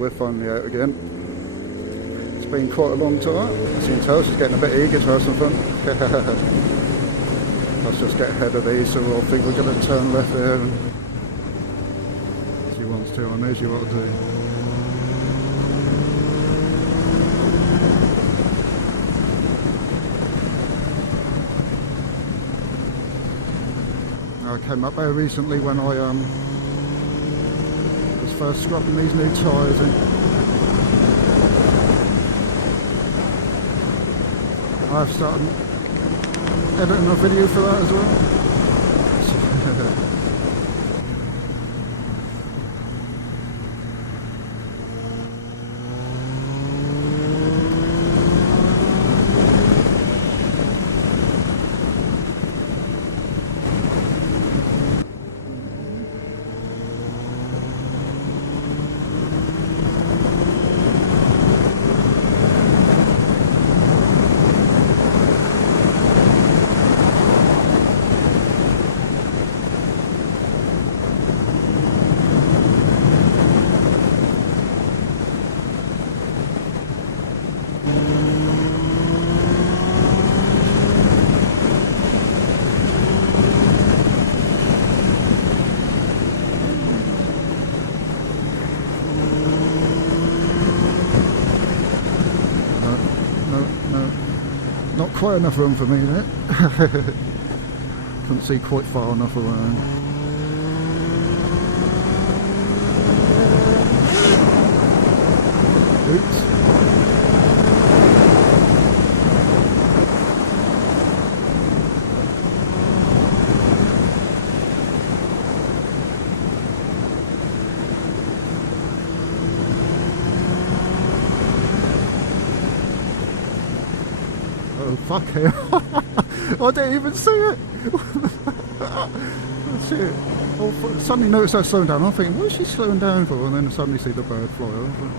we're finally out again. It's been quite a long time. As you can tell, she's getting a bit eager to have some fun. Let's just get ahead of these, so I think we're going to turn left here. And she wants to, I know she wants to. I came up there recently when I was first scrubbing these new tyres in. I've started editing a video for that as well. Not quite enough room for me there. Couldn't see quite far enough around. Oops. Oh, fuck him. I didn't even see it. That's it. Oh, suddenly noticed her slowing down. I'm thinking, what is she slowing down for? And then I suddenly see the bird fly over.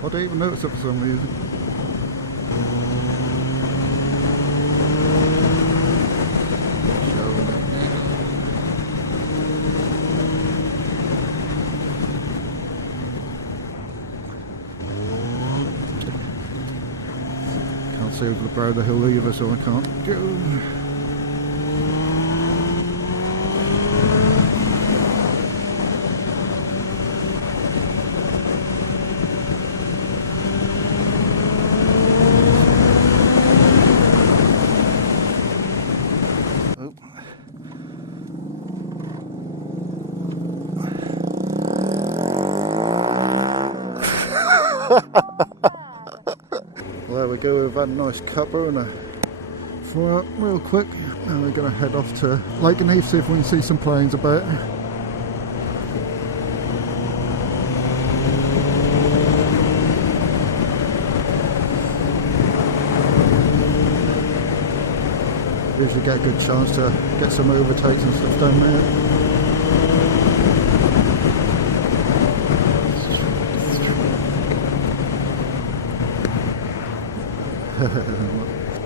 I didn't even notice it for some reason. Over the brow of the hill either, so I can't go. There we go, we've had a nice cuppa and a fry up real quick. And we're going to head off to Lake and Heath, see if we can see some planes about. Usually get a good chance to get some overtakes and stuff down there.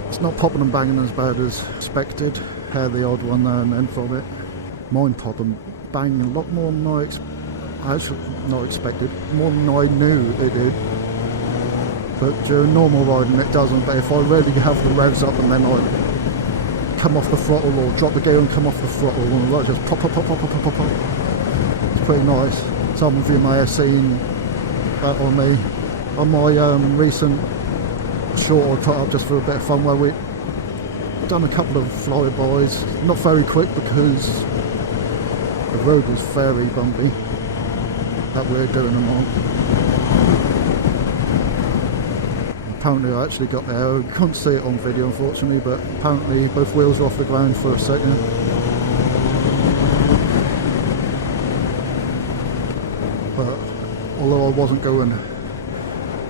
It's not popping and banging as bad as expected. Had the odd one now and then from it. Mine popped and banged a lot more than I expected, more than I knew it did. But during normal riding it doesn't, but if I really have the revs up and then I come off the throttle or drop the gear and come off the throttle and I just pop. It's pretty nice. Some of you may have seen that on me. On my recent short I put up just for a bit of fun where we've done a couple of flybys, not very quick because the road was very bumpy that we're doing them on. Apparently I actually got there, I couldn't see it on video unfortunately, but apparently both wheels were off the ground for a second. But although I wasn't going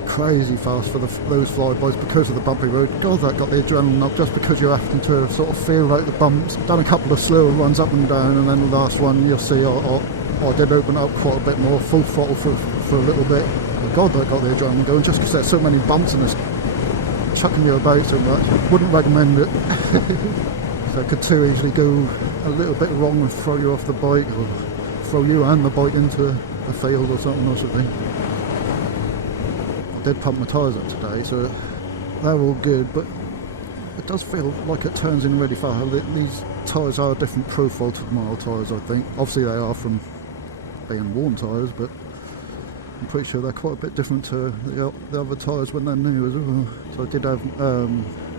crazy fast for those flybys because of the bumpy road, God, that got the adrenaline up just because you're having to sort of feel like the bumps. Done a couple of slower runs up and down, and then the last one you'll see I did open up quite a bit more, full throttle for a little bit. But God, that got the adrenaline going just because there's so many bumps and it's chucking you about so much. Wouldn't recommend it. So it could too easily go a little bit wrong and throw you off the bike, or throw you and the bike into a field or something or something. did pump my tyres up today, so they're all good, but it does feel like it turns in really far. These tyres are a different profile to the mild tyres, I think. Obviously they are from being worn tyres, but I'm pretty sure they're quite a bit different to the other tyres when they're new as well. So I did have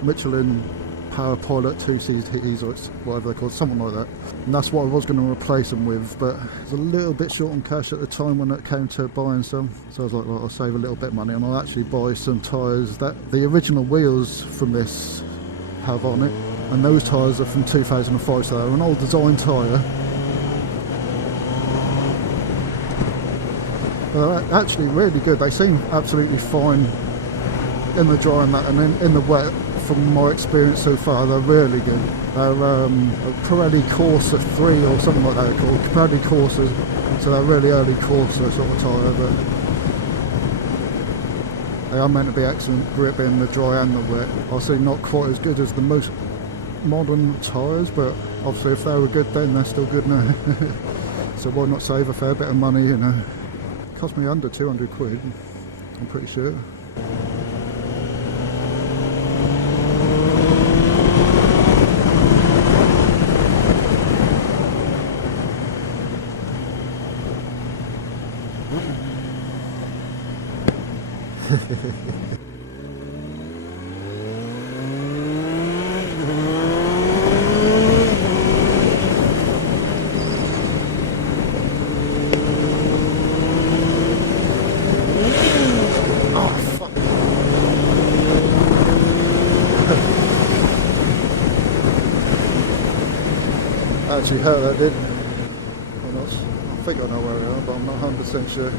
Michelin Power Pilot 2CTs, or whatever they're called, something like that. And that's what I was going to replace them with, but I was a little bit short on cash at the time when it came to buying some. So I was like, well, I'll save a little bit of money and I'll actually buy some tyres that the original wheels from this have on it. And those tyres are from 2005, so they're an old design tyre. But they're actually really good. They seem absolutely fine in the dry and that, and in the wet. From my experience so far, they're really good. They're a Pirelli Corsa 3 or something like that they're called. Pirelli Corsas, so they're really early Corsa sort of tyre, but they are meant to be excellent grip in the dry and the wet. Obviously not quite as good as the most modern tyres, but obviously if they were good then, they're still good now. So why not save a fair bit of money, you know. It cost me under 200 quid, I'm pretty sure. Actually hurt that did. I think I know where we are, but I'm not 100% sure.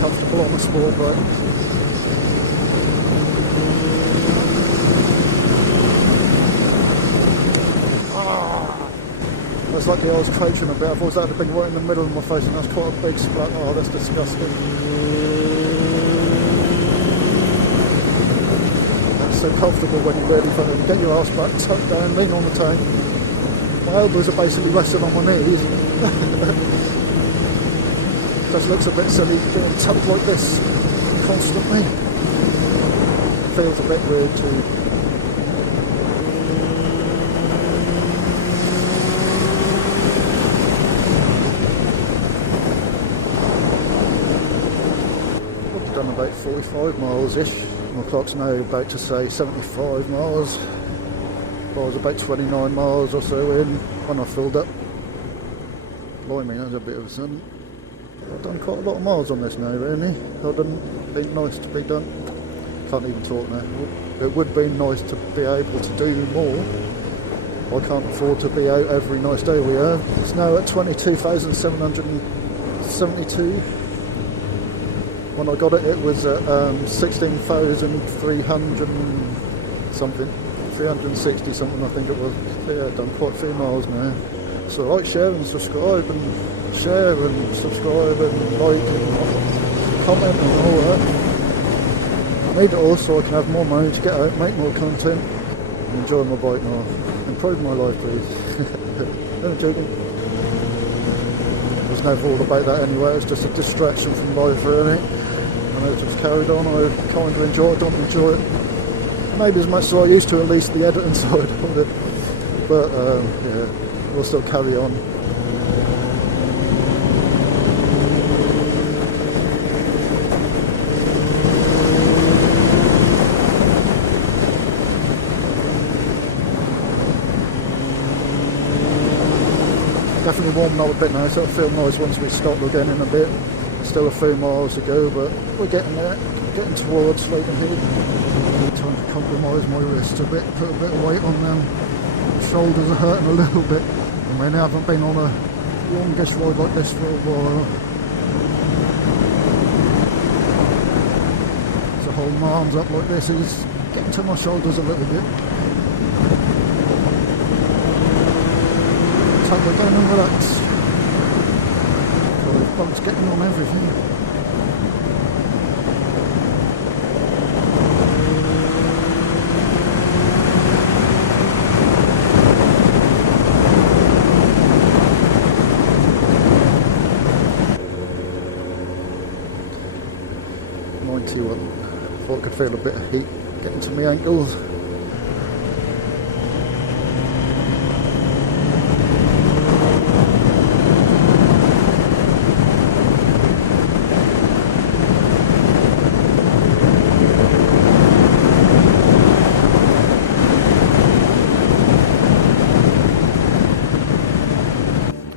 Comfortable on the Sportbike. That's like the I was crouching a bit. I thought that had been right in the middle of my face, and that's quite a big splat. Oh, that's disgusting. That's so comfortable when you really fucking get your ass back, tuck down, lean on the tank. My elbows are basically resting on my knees. Just looks a bit silly being tucked like this constantly. Feels a bit weird too. I've done about 45 miles-ish. My clock's now about to say 75 miles. I was about 29 miles or so in when I filled up. Blimey, that's a bit of a sudden. I've done quite a lot of miles on this now, really. It would be nice to be done. Can't even talk now. It would be nice to be able to do more. I can't afford to be out every nice day we have. It's now at 22,772. When I got it, it was at 16,300 something. 360 something, I think it was. Yeah, I've done quite a few miles now. So like, share and subscribe, and share and subscribe and like and comment and all that. I need it all so I can have more money to get out, make more content, and enjoy my bike more. Improve my life, please. I'm joking. There's never all about that anyway, it's just a distraction from life, really. And I've just carried on. I kind of enjoy it, don't enjoy it. Maybe as much as I used to, at least the editing side of it. But yeah, we'll still carry on. Definitely warming up a bit now, so it'll feel nice once we stop again in a bit. Still a few miles to go, but we're getting there, getting towards Slogan. Trying to compromise my wrist a bit, put a bit of weight on them. Shoulders are hurting a little bit. I mean, I haven't been on a longest ride like this for a while. So holding my arms up like this is getting to my shoulders a little bit. Take it down and relax. So the bump's getting on everything. Thought I could feel a bit of heat getting to my ankles.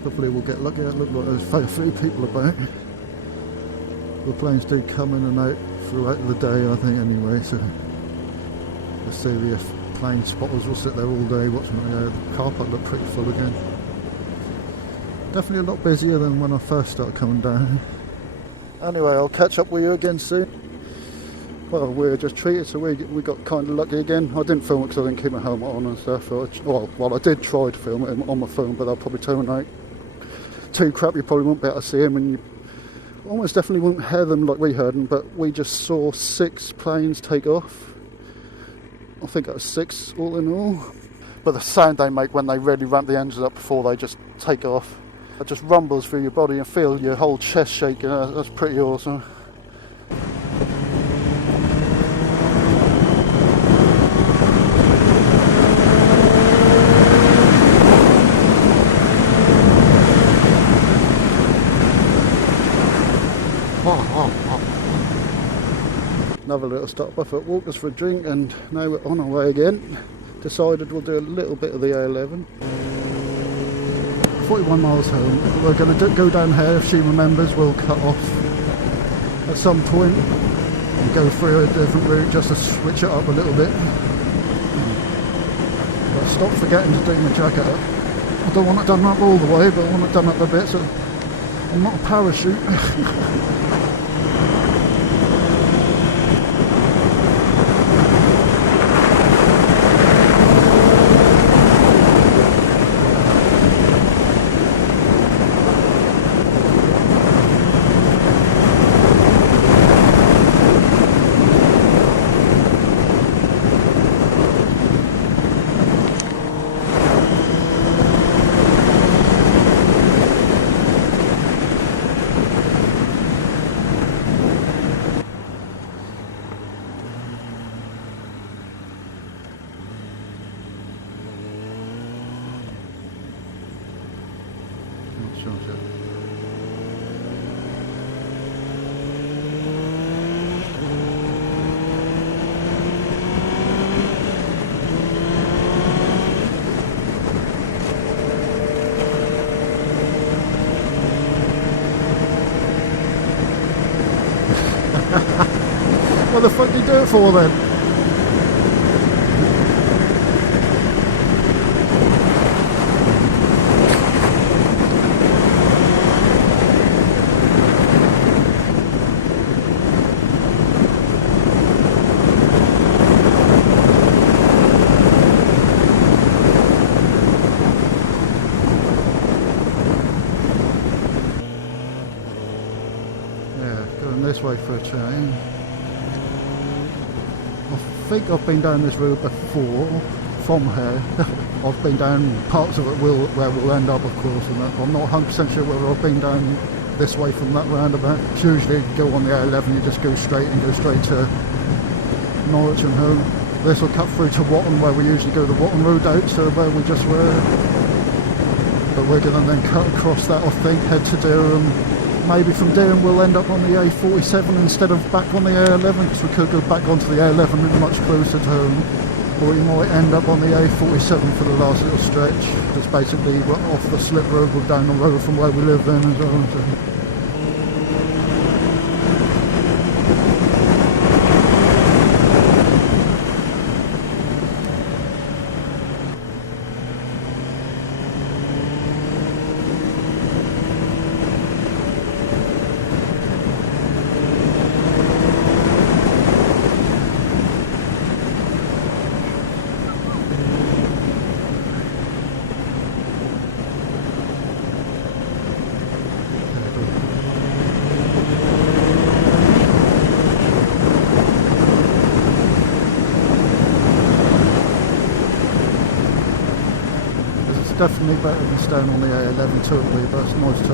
Hopefully we'll get lucky. It looks like there's very few people about. The planes do come in and out throughout the day, I think, anyway, so let's see the plane spotters will sit there all day watching the car park look pretty full again. Definitely a lot busier than when I first started coming down. Anyway, I'll catch up with you again soon. Well, we're just treated, so we got kind of lucky again. I didn't film it because I didn't keep my helmet on and stuff. Well, I did try to film it on my phone, but I'll probably turn out too crap. You probably won't be able to see them, and you almost definitely won't hear them like we heard them, but we just saw 6 planes take off. I think it was 6 all in all. But the sound they make when they really ramp the engines up before they just take off, it just rumbles through your body and feel your whole chest shaking. That's pretty awesome. Another little stop off at Walker's for a drink, and now we're on our way again. Decided we'll do a little bit of the A11. 41 miles home. We're going to go down here, if she remembers. We'll cut off at some point and go through a different route just to switch it up a little bit. But stop forgetting to do my jacket up. I don't want it done up all the way, but I want it done up a bit, so I'm not a parachute. What the fuck do you do it for then? This way for a change. I think I've been down this road before from here. I've been down parts of it where we'll end up, of course, and I'm not 100% sure whether I've been down this way from that roundabout. It's usually go on the A11, you just go straight to Norwich and home. This will cut through to Watton, where we usually go the Watton road out, so where we just were. But we're going to then cut across that, I think, head to Durham. Maybe from Durham we'll end up on the A47 instead of back on the A11, because we could go back onto the A11 and much closer to home. Or we might end up on the A47 for the last little stretch. It's basically off the slip road, we're down the road from where we live then as well. So. Definitely better than staying on the A11 totally, but it's nice to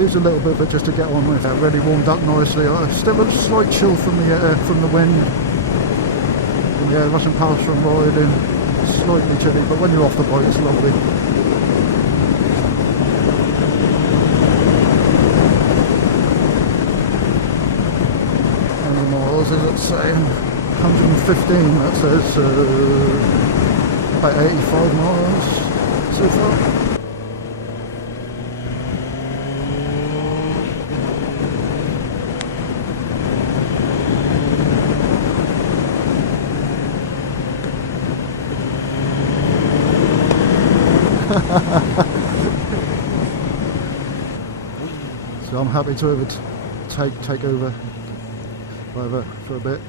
use a little bit of it just to get on with it. Really warmed up nicely. Still a slight chill from the wind. Yeah, rushing past from riding, slightly chilly, but when you're off the bike it's lovely. How many miles is it saying? 115, that says. About 85 miles so far. So I'm happy to take over for a bit.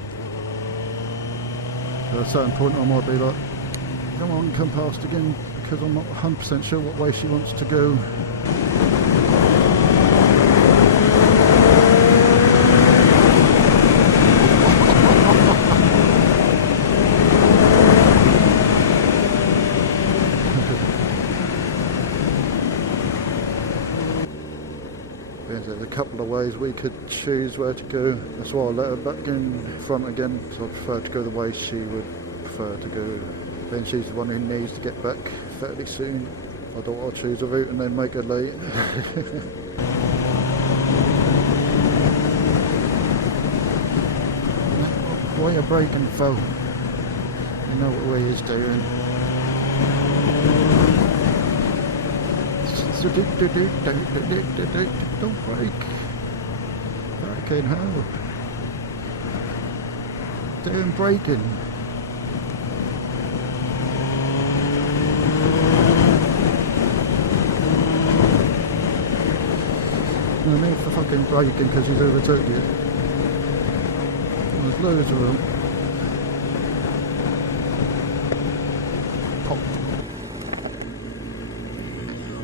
At a certain point I might be like, come on, come past again, because I'm not 100% sure what way she wants to go. There's a couple of ways we could choose where to go. That's why I let her back in front again, so I prefer to go the way she would prefer to go. Then she's the one who needs to get back fairly soon. I don't want to choose a route and then make her late. Why are you braking, Phil? You know what he is doing. Don't brake. Braking how? Doing braking. No need for fucking braking because he's overtook you. There's loads of them. Pop.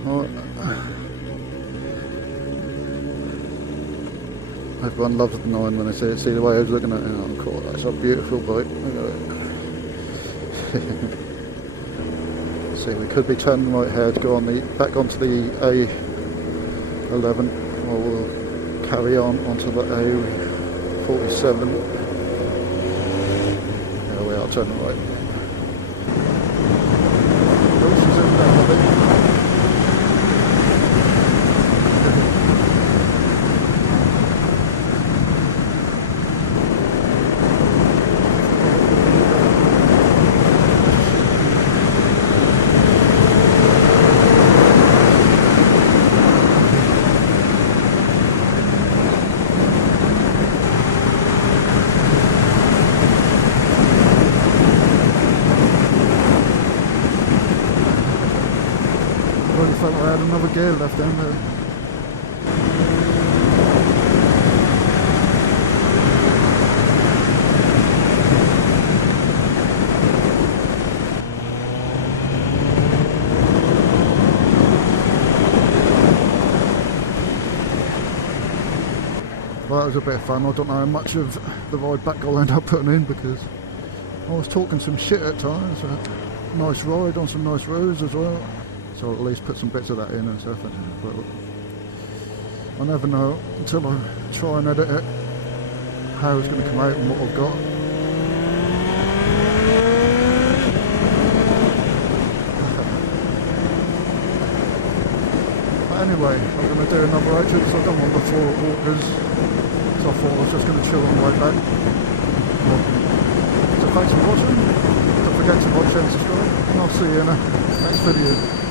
Right. Everyone loves the 9 when they see it. See the way I was looking at it. Oh, cool. That's a beautiful bike. Look at it. See, we could be turning right here to go on back onto the A11. Or we'll carry on onto the A47. There we are, turning right. felt I had another gear left in there. Well, that was a bit of fun. I don't know how much of the ride back I'll end up putting in because I was talking some shit at times. Nice ride on some nice roads as well. So I'll at least put some bits of that in and stuff. But I never know until I try and edit it how it's going to come out and what I've got. But anyway, I'm going to do another outro because I've done one before at Walkers. So I thought I was just going to chill on the way back. So thanks for watching. Don't forget to like, share and subscribe. And I'll see you in the next video.